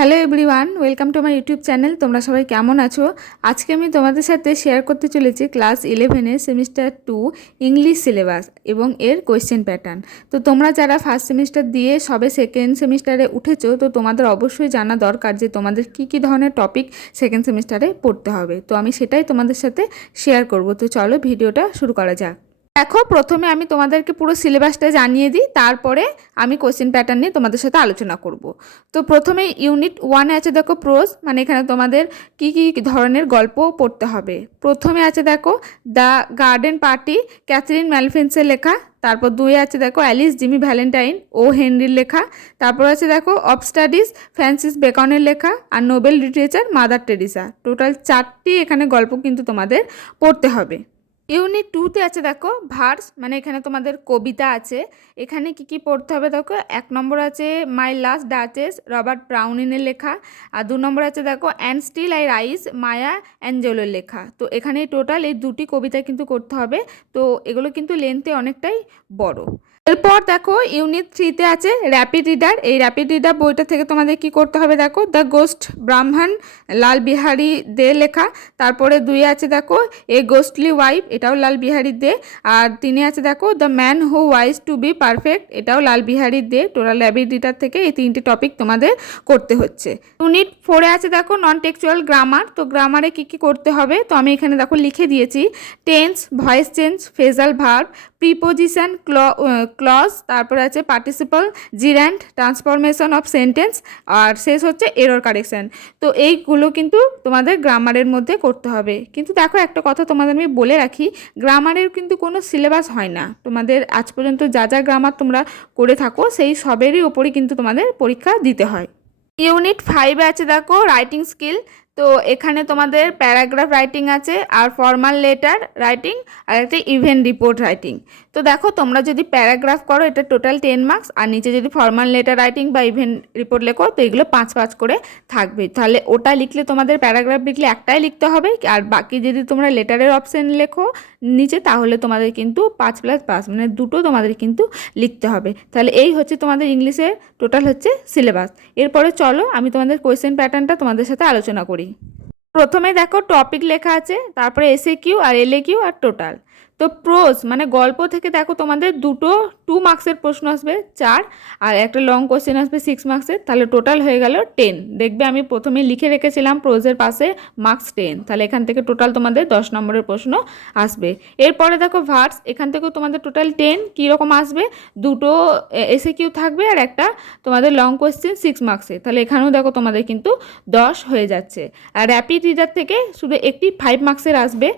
Hello everyone, welcome to my YouTube channel. তোমরা সবাই কেমন আছো? আজকে আমি তোমাদের সাথে শেয়ার করতে চলেছি ক্লাস 11-এর সেমিস্টার 2 ইংলিশ সিলেবাস এবং এর কোয়েশ্চেন প্যাটার্ন। তো তোমরা যারা ফার্স্ট সেমিস্টার দিয়ে সবে সেকেন্ড সেমিস্টারে উঠেছো, তো তোমাদের অবশ্যই জানা দরকার যে তোমাদের কী ধরনের টপিক সেকেন্ড সেমিস্টারে পড়তে হবে। তো আমি সেটাই তোমাদের সাথে শেয়ার করব। তো চলো ভিডিওটা শুরু করা যাক। দেখো, প্রথমে আমি তোমাদেরকে পুরো সিলেবাসটা জানিয়ে দিই, তারপরে আমি কোশ্চেন প্যাটার্ন নিয়ে তোমাদের সাথে আলোচনা করব। তো প্রথমে ইউনিট 1-এ আছে দেখো প্রোজ, মানে এখানে তোমাদের কি কি ধরনের গল্প পড়তে হবে। প্রথমে আছে দেখো দ্য গার্ডেন পার্টি, ক্যাথরিন ম্যালফিন্সের লেখা। তারপর 2-এ আছে দেখো অ্যালিস জিমি ভ্যালেন্টাইন ও হেনরির লেখা। তারপর আছে দেখো অফ স্টাডিজ, ফ্রান্সিস বেকনের লেখা। আর Nobel literature, Mother Teresa. Total 4টি এখানে গল্প কিন্তু তোমাদের পড়তে হবে। ইউনিট 2-তে আছে দেখো ভার্স, মানে এখানে তোমাদের কবিতা আছে। এখানে কি পড়তে হবে দেখো, 1 নম্বর আছে মাই লাস্ট ডাচেস, রবার্ট ব্রাউনিনের লেখা। আর 2 নম্বর আছে দেখো অ্যান্ড স্টিল আই রাইজ, মায়া অ্যাঞ্জেলোর লেখা। তো এখানে টোটাল এই 2টি কবিতা কিন্তু করতে হবে। তো এগুলো কিন্তু লেন্থে অনেকটাই বড়। এরপর দেখো ইউনিট 3-তে আছে র্যাপিড রিডার। এই র্যাপিড রিডার বইটা থেকে তোমাদের কি করতে হবে দেখো দ্য গোস্ট ব্রাহ্মণ, লাল বিহারি দে লেখা। তারপরে 2-এ আছে দেখো এ গোস্টলি ওয়াইফ, এটাও লাল বিহারি দে। আর 3-এ আছে দেখো the man who wise to be perfect, এটাও Lal Behari Dey. Total rapid reader থেকে এই 3টি টপিক তোমাদের করতে হচ্ছে। ইউনিট 4-এ আছে দেখো নন টেক্সচুয়াল গ্রামার। তো গ্রামারে কি করতে হবে, তো আমি এখানে দেখো লিখে দিয়েছি। Tense, voice change, phrasal verb, preposition, clause, তারপরে আছে participle, gerund, transformation of sentence, আর শেষ হচ্ছে এরর কারেকশন। তো এইগুলো কিন্তু তোমাদের গ্রামারের মধ্যে করতে হবে। কিন্তু দেখো একটা কথা তোমাদের আমি বলে রাখি, গ্রামারের কিন্তু কোনো সিলেবাস হয় না। তোমাদের আজ পর্যন্ত যা যা গ্রামার তোমরা করে থাকো সেই সবেরই ওপরই কিন্তু তোমাদের পরীক্ষা দিতে হয়। ইউনিট 5-এ আছে দেখো রাইটিং স্কিল। তো এখানে তোমাদের প্যারাগ্রাফ রাইটিং আছে, আর ফর্মাল লেটার রাইটিং, আর একটা ইভেন্ট রিপোর্ট রাইটিং। তো দেখো তোমরা যদি প্যারাগ্রাফ করো এটা টোটাল 10 মার্কস, আর নিচে যদি ফর্মাল লেটার রাইটিং বা ইভেন্ট রিপোর্ট লেখো তো এগুলো 5 করে থাকবে। তাহলে ওটা লিখলে তোমাদের প্যারাগ্রাফ লিখলে একটাই লিখতে হবে, আর বাকি যদি তোমরা লেটারের অপশান লেখো নিচে তাহলে তোমাদের কিন্তু 5+5 মানে 2টো তোমাদের কিন্তু লিখতে হবে। তাহলে এই হচ্ছে তোমাদের ইংলিশের টোটাল হচ্ছে সিলেবাস। এরপরে চলো আমি তোমাদের কোয়েশ্চেন প্যাটার্নটা তোমাদের সাথে আলোচনা করি। প্রথমে দেখো টপিক লেখা আছে, তারপরে এসএকিউ আর এলএকিউ আর টোটাল। তো প্রোজ মানে গল্প থেকে দেখো তোমাদের 2 মার্কসের প্রশ্ন আসবে 4, আর একটা লং কোশ্চেন আসবে 6 মার্কসের। তাহলে টোটাল হয়ে গেল 10। দেখবে আমি প্রথমে লিখে রেখেছিলাম প্রোজের পাশে মার্কস 10, তাহলে এখান থেকে টোটাল তোমাদের 10 নম্বরের প্রশ্ন আসবে। এরপরে দেখো ভার্স, এখান থেকেও তোমাদের টোটাল 10 কীরকম আসবে, 2টো এসএকিউ থাকবে আর একটা তোমাদের লং কোশ্চেন 6 মার্কসের। তাহলে এখানেও দেখো তোমাদের কিন্তু 10 হয়ে যাচ্ছে। আর র্যাপিড রিডার থেকে শুধু একটি 5 মার্কসের আসবে,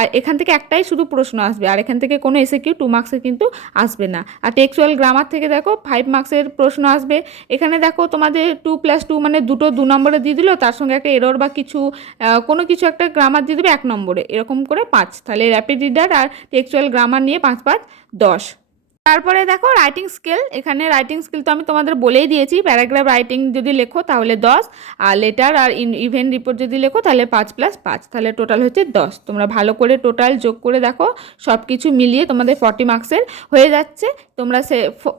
আর এখান থেকে একটাই শুধু প্রশ্ন আসবে, আর এখান থেকে কোনো এসএকিউ 2 মার্কসের কিন্তু আসবে না। আর টেক্সচুয়াল গ্রামার থেকে দেখো 5 মার্কসের প্রশ্ন আসবে। এখানে দেখো তোমাদের 2+2 মানে 2 নম্বরে দিয়ে দিল, তার সঙ্গে একটা এরর বা কোনো কিছু একটা গ্রামার দিয়ে দেবে 1 নম্বরে, এরকম করে 5। তাহলে র্যাপিড রিডার আর টেক্সচুয়াল গ্রামার নিয়ে 5×5 10। তারপরে দেখো রাইটিং স্কিল। এখানে রাইটিং স্কিল তো আমি তোমাদের বলেই দিয়েছি, প্যারাগ্রাফ রাইটিং যদি লেখো তাহলে 10, আর লেটার আর ইভেন্ট রিপোর্ট যদি লেখো তাহলে 5+5, তাহলে টোটাল হচ্ছে 10। তোমরা ভালো করে টোটাল যোগ করে দেখো, সব কিছু মিলিয়ে তোমাদের 40 মার্কসের হয়ে যাচ্ছে। তোমরা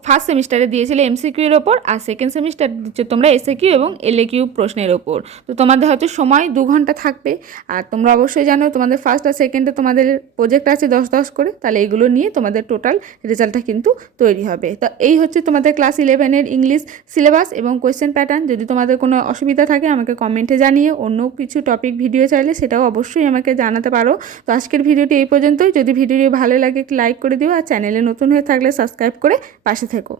ফার্স্ট সেমিস্টারে দিয়েছিলে এমসিকিউ এর ওপর, আর সেকেন্ড সেমিস্টার দিচ্ছে তোমরা এসএকিউ এবং এলএকিউ প্রশ্নের ওপর। তো তোমাদের হয়তো সময় 2 ঘন্টা থাকবে। আর তোমরা অবশ্যই জানো তোমাদের ফার্স্ট আর সেকেন্ডে তোমাদের প্রজেক্ট আছে 10 করে, তাহলে এগুলো নিয়ে তোমাদের টোটাল রেজাল্টটা কিন্তু তৈরি হবে। তো এই হচ্ছে তোমাদের ক্লাস 11-এর ইংলিশ সিলেবাস এবং কোয়েশ্চেন প্যাটার্ন। যদি তোমাদের কোনো অসুবিধা থাকে আমাকে কমেন্টে জানিয়ে, অন্য কিছু টপিক ভিডিও চাইলে সেটাও অবশ্যই আমাকে জানাতে পারো। তো আজকের ভিডিওটি এই পর্যন্তই। যদি ভিডিওটি ভালো লাগে লাইক করে দিও, আর চ্যানেলে নতুন হয়ে থাকলে সাবস্ক্রাইব করে পাশে থেকো।